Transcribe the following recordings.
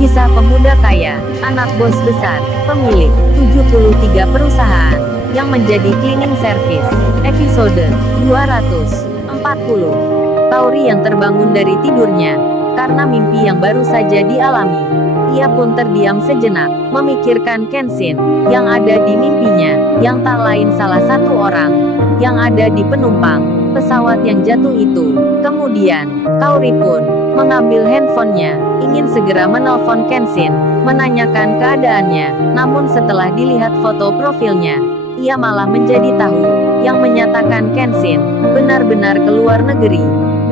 Kisah pemuda kaya, anak bos besar, pemilik 73 perusahaan, yang menjadi cleaning service. Episode 240. Kaori yang terbangun dari tidurnya, karena mimpi yang baru saja dialami. Ia pun terdiam sejenak, memikirkan Kenshin, yang ada di mimpinya, yang tak lain salah satu orang, yang ada di penumpang pesawat yang jatuh itu. Kemudian, Kaori pun mengambil handphonenya, ingin segera menelpon Kenshin, menanyakan keadaannya. Namun setelah dilihat foto profilnya, ia malah menjadi tahu, yang menyatakan Kenshin benar-benar keluar negeri.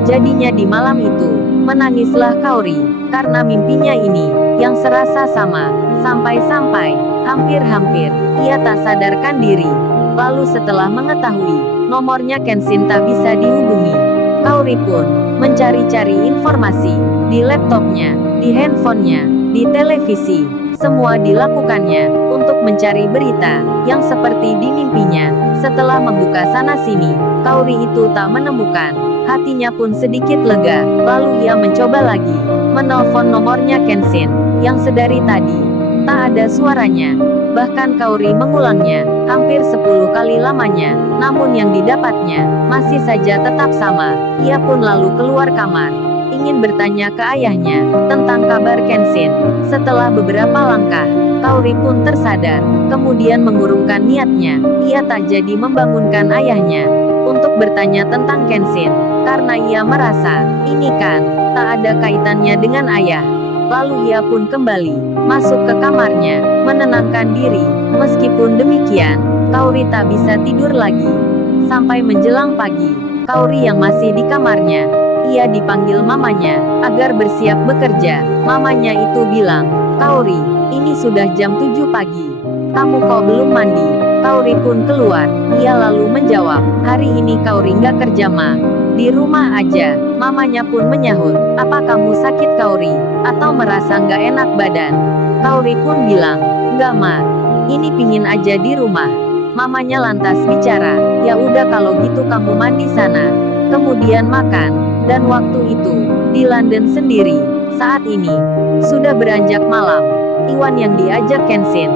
Jadinya di malam itu, menangislah Kaori, karena mimpinya ini, yang serasa sama, sampai-sampai, hampir-hampir, ia tak sadarkan diri. Lalu setelah mengetahui, nomornya Kenshin tak bisa dihubungi, Kaori pun mencari-cari informasi, di laptopnya, di handphonenya, di televisi. Semua dilakukannya, untuk mencari berita, yang seperti di mimpinya. Setelah membuka sana-sini, Kaori itu tak menemukan. Hatinya pun sedikit lega, lalu ia mencoba lagi, menelpon nomornya Kenshin, yang sedari tadi, tak ada suaranya. Bahkan Kaori mengulangnya, hampir 10 kali lamanya, namun yang didapatnya, masih saja tetap sama. Ia pun lalu keluar kamar, ingin bertanya ke ayahnya, tentang kabar Kenshin. Setelah beberapa langkah, Kaori pun tersadar, kemudian mengurungkan niatnya. Ia tak jadi membangunkan ayahnya, untuk bertanya tentang Kenshin, karena ia merasa, ini kan, tak ada kaitannya dengan ayah. Lalu ia pun kembali, masuk ke kamarnya, menenangkan diri. Meskipun demikian, Kaori tak bisa tidur lagi. Sampai menjelang pagi, Kaori yang masih di kamarnya, ia dipanggil mamanya, agar bersiap bekerja. Mamanya itu bilang, Kaori, ini sudah jam 7 pagi. Kamu kok belum mandi? Kaori pun keluar. Ia lalu menjawab, hari ini Kaori nggak kerja ma. Di rumah aja. Mamanya pun menyahut, apa kamu sakit Kaori? Atau merasa nggak enak badan? Kaori pun bilang, nggak ma. Ini pingin aja di rumah. Mamanya lantas bicara, ya udah kalau gitu kamu mandi sana. Kemudian makan. Dan waktu itu, di London sendiri, saat ini, sudah beranjak malam. Iwan yang diajak Kenshin,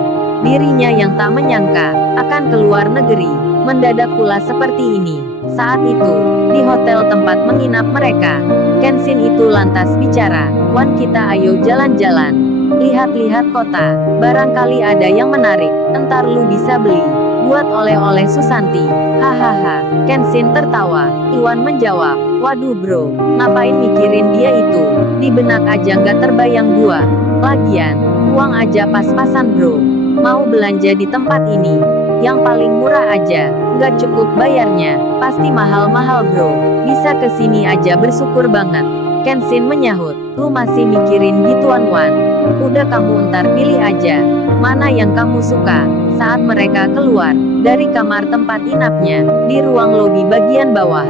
dirinya yang tak menyangka, akan keluar negeri, mendadak pula seperti ini. Saat itu, di hotel tempat menginap mereka, Kenshin itu lantas bicara, Wan kita ayo jalan-jalan, lihat-lihat kota, barangkali ada yang menarik, entar lu bisa beli, buat oleh-oleh Susanti. Hahaha, Kenshin tertawa. Iwan menjawab, waduh bro, ngapain mikirin dia itu, di benak aja nggak terbayang gua. Lagian, uang aja pas-pasan bro, mau belanja di tempat ini, yang paling murah aja, nggak cukup bayarnya, pasti mahal-mahal bro, bisa kesini aja bersyukur banget. Kenshin menyahut, lu masih mikirin gituan Wan, udah kamu ntar pilih aja, mana yang kamu suka. Saat mereka keluar dari kamar tempat inapnya, di ruang lobi bagian bawah,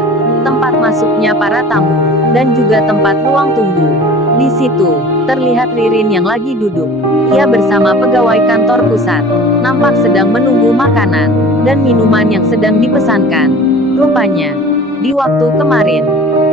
tempat masuknya para tamu, dan juga tempat ruang tunggu. Di situ, terlihat Ririn yang lagi duduk. Ia bersama pegawai kantor pusat, nampak sedang menunggu makanan dan minuman yang sedang dipesankan. Rupanya, di waktu kemarin,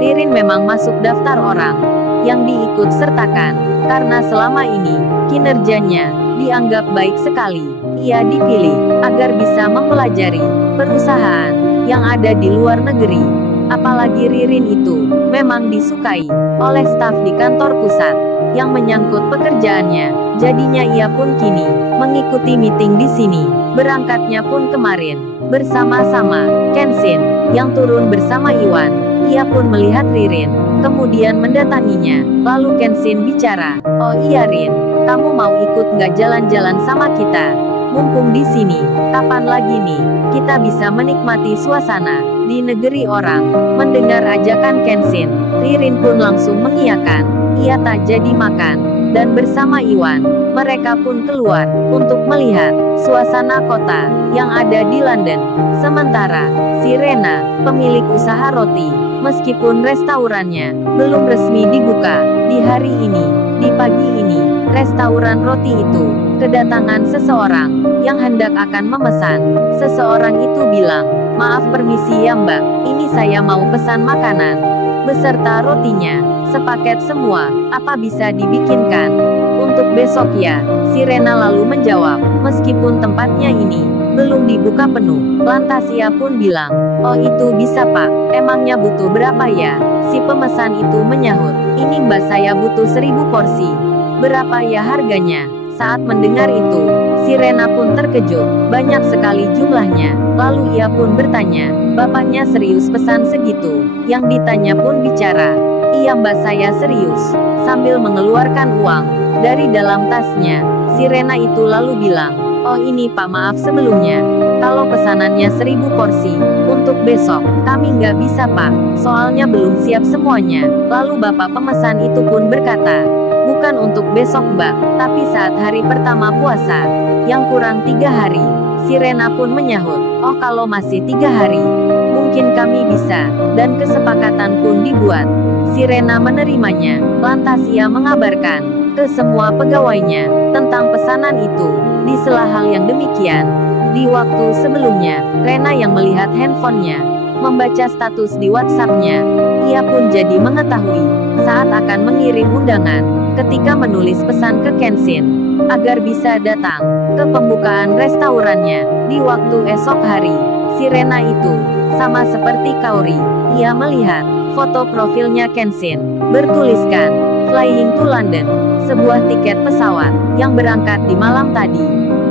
Ririn memang masuk daftar orang yang diikut sertakan, karena selama ini, kinerjanya dianggap baik sekali. Ia dipilih, agar bisa mempelajari perusahaan yang ada di luar negeri. Apalagi Ririn itu, memang disukai oleh staf di kantor pusat, yang menyangkut pekerjaannya. Jadinya ia pun kini, mengikuti meeting di sini. Berangkatnya pun kemarin, bersama-sama, Kenshin, yang turun bersama Iwan. Ia pun melihat Ririn, kemudian mendatanginya. Lalu Kenshin bicara, oh iya Rin, kamu mau ikut nggak jalan-jalan sama kita? Mumpung di sini, kapan lagi nih, kita bisa menikmati suasana di negeri orang. Mendengar ajakan Kenshin, Ririn pun langsung mengiyakan. Ia tak jadi makan, dan bersama Iwan, mereka pun keluar, untuk melihat suasana kota, yang ada di London. Sementara, si Rena, pemilik usaha roti, meskipun restorannya belum resmi dibuka, di hari ini, di pagi ini, restoran roti itu kedatangan seseorang yang hendak akan memesan. Seseorang itu bilang, maaf permisi ya mbak, ini saya mau pesan makanan beserta rotinya, sepaket semua, apa bisa dibikinkan? Untuk besok ya, si Rena lalu menjawab, meskipun tempatnya ini belum dibuka penuh. Lantas ia pun bilang, oh itu bisa pak, emangnya butuh berapa ya? Si pemesan itu menyahut, ini mbak saya butuh 1000 porsi. Berapa ya harganya? Saat mendengar itu, si Rena pun terkejut, banyak sekali jumlahnya. Lalu ia pun bertanya, bapaknya serius pesan segitu? Yang ditanya pun bicara, iya mbak saya serius. Sambil mengeluarkan uang dari dalam tasnya, si Rena itu lalu bilang, oh ini pak maaf sebelumnya. Kalau pesanannya 1000 porsi, untuk besok, kami nggak bisa pak, soalnya belum siap semuanya. Lalu bapak pemesan itu pun berkata, bukan untuk besok mbak, tapi saat hari pertama puasa, yang kurang 3 hari. Si Rena pun menyahut, oh kalau masih 3 hari, mungkin kami bisa, dan kesepakatan pun dibuat. Si Rena menerimanya, lantas ia mengabarkan ke semua pegawainya tentang pesanan itu. Di sela hal yang demikian, di waktu sebelumnya, Rena yang melihat handphonenya, membaca status di WhatsApp-nya, ia pun jadi mengetahui saat akan mengirim undangan ketika menulis pesan ke Kenshin agar bisa datang ke pembukaan restorannya di waktu esok hari. Si Rena itu sama seperti Kaori, ia melihat foto profilnya Kenshin bertuliskan Flying to London, sebuah tiket pesawat yang berangkat di malam tadi.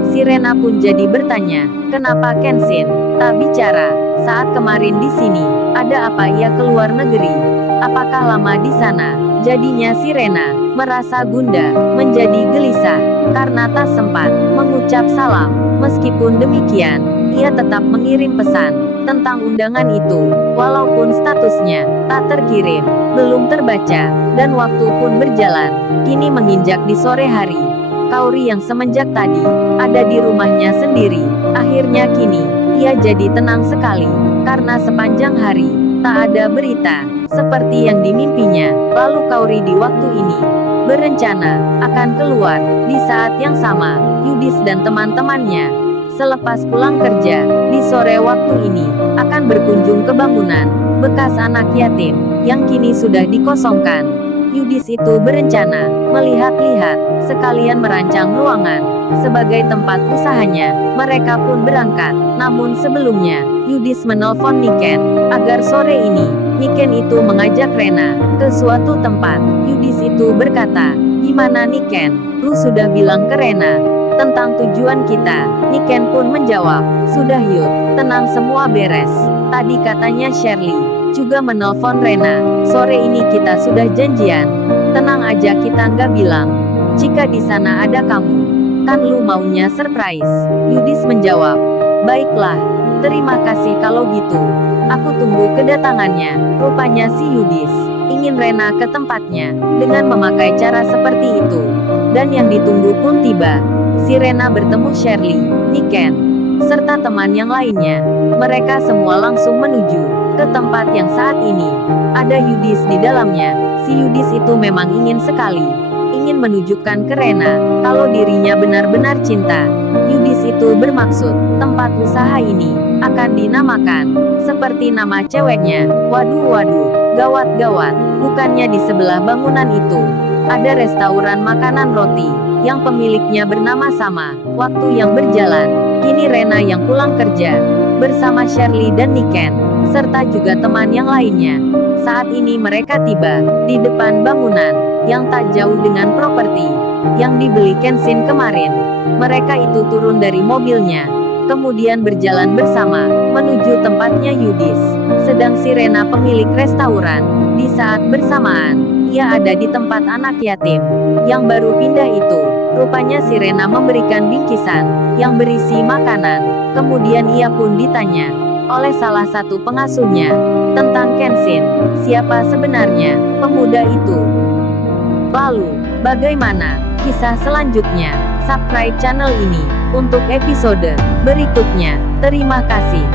Si Rena pun jadi bertanya, kenapa Kenshin tak bicara saat kemarin di sini? Ada apa ia keluar negeri? Apakah lama di sana? Jadinya si Rena merasa gundah, menjadi gelisah karena tak sempat mengucap salam. Meskipun demikian, ia tetap mengirim pesan tentang undangan itu, walaupun statusnya tak terkirim, belum terbaca, dan waktu pun berjalan. Kini menginjak di sore hari. Kaori yang semenjak tadi ada di rumahnya sendiri, akhirnya kini ia jadi tenang sekali karena sepanjang hari tak ada berita seperti yang dimimpinya. Lalu Kaori di waktu ini berencana akan keluar di saat yang sama. Yudis dan teman-temannya selepas pulang kerja di sore waktu ini akan berkunjung ke bangunan bekas anak yatim yang kini sudah dikosongkan. Yudis itu berencana melihat-lihat sekalian merancang ruangan sebagai tempat usahanya. Mereka pun berangkat, namun sebelumnya Yudis menelpon Niken agar sore ini Niken itu mengajak Rena ke suatu tempat. Yudis itu berkata, gimana Niken, lu sudah bilang ke Rena tentang tujuan kita? Niken pun menjawab, sudah Yud, tenang semua beres. Tadi katanya Shirley juga menelpon Rena, sore ini kita sudah janjian. Tenang aja kita nggak bilang. Jika di sana ada kamu, kan lu maunya surprise. Yudis menjawab, baiklah, terima kasih kalau gitu. Aku tunggu kedatangannya. Rupanya si Yudis ingin Rena ke tempatnya dengan memakai cara seperti itu. Dan yang ditunggu pun tiba. Si Rena bertemu Shirley, Niken, serta teman yang lainnya. Mereka semua langsung menuju ke tempat yang saat ini ada Yudis di dalamnya. Si Yudis itu memang ingin sekali menunjukkan ke Rena kalau dirinya benar-benar cinta. Yudis itu bermaksud tempat usaha ini akan dinamakan seperti nama ceweknya. Waduh, gawat, bukannya di sebelah bangunan itu ada restoran makanan roti yang pemiliknya bernama sama. Waktu yang berjalan, kini Rena yang pulang kerja bersama Shirley dan Niken serta juga teman yang lainnya. Saat ini mereka tiba di depan bangunan yang tak jauh dengan properti yang dibeli Kenshin kemarin. Mereka itu turun dari mobilnya, kemudian berjalan bersama menuju tempatnya Yudis. Sedang si Rena pemilik restoran, di saat bersamaan, ia ada di tempat anak yatim yang baru pindah itu. Rupanya si Rena memberikan bingkisan yang berisi makanan. Kemudian ia pun ditanya oleh salah satu pengasuhnya tentang Kenshin, siapa sebenarnya pemuda itu. Lalu, bagaimana kisah selanjutnya? Subscribe channel ini untuk episode berikutnya. Terima kasih.